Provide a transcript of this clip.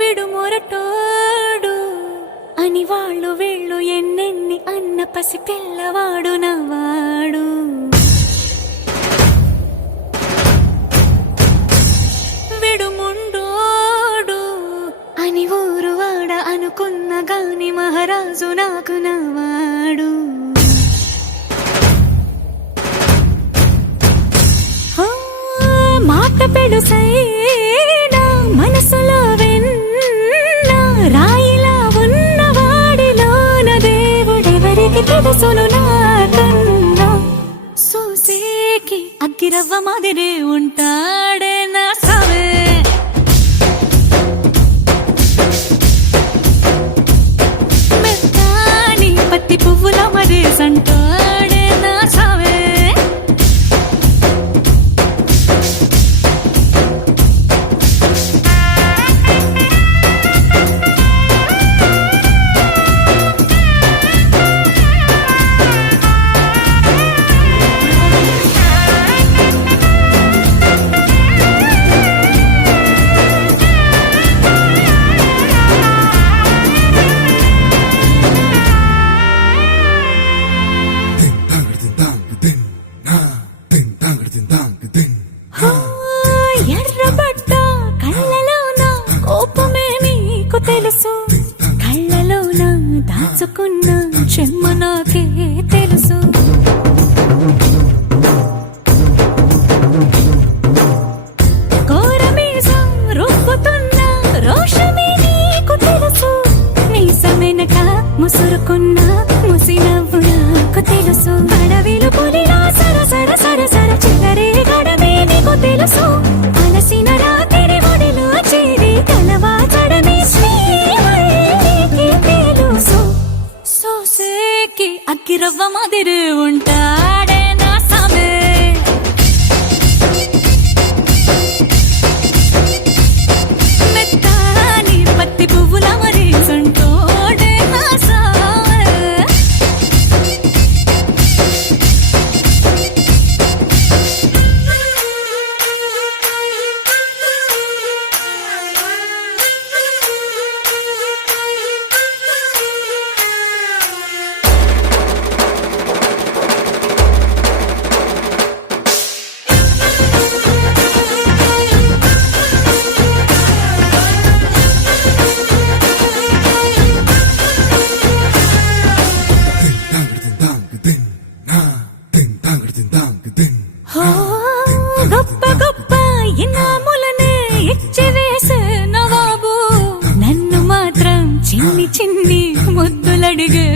విడుమొరటోడు అని వాళ్ళు వీళ్ళు ఎన్నెన్ని అన్న పసి పిల్లవాడు నవ్వాడు. విడుముండోడు అని ఊరు వాడ అనుకున్న గాని మహారాజు నాకు నవ్వాడు. మాట పెడుసైనా మనసులో వెన్న రాయిలా ఉన్నవాడిలోన దేవుడెవరికి తెలుసును నాకన్నా. సూసేకి అగ్గిరవ్వ మాదిరి ఉంటాడే నా సవే. మెత్తాని పత్తి పువ్వుల మరి సంటాడే నా సవే. ఎర్రబడ్డ కళ్ళలోన కోపమే నీకు తెలుసు, కళ్ళలోన దాచుకున్న చెమ్మ నాకే తెలుసు. కోరమీసం రుబ్బుతున్న రోషమే నీకు తెలుసు, మీసమెనక ముసురుకున్న ముసినవ్వు నాకు తెలుసు. అడవిలు పులిలా సరసర సరసర చిల్లరే గడమే నీకు తెలుసు. అలసిన రాత్రి ఒడిలో చేరి కలవాచడమే శ్రీవల్లికి తెలుసు. సోసేకి అగ్గిరవ్వ మాదిరి ఉంటాడే నా సమే. మెత్తాని పత్తి పువ్వుల మరి సంటోడే నా సమే. గొప్ప గొప్ప ఇనాములనే ఇచ్చి వేసే నవాబు నన్ను మాత్రం చిన్ని చిన్ని ముద్దులడిగే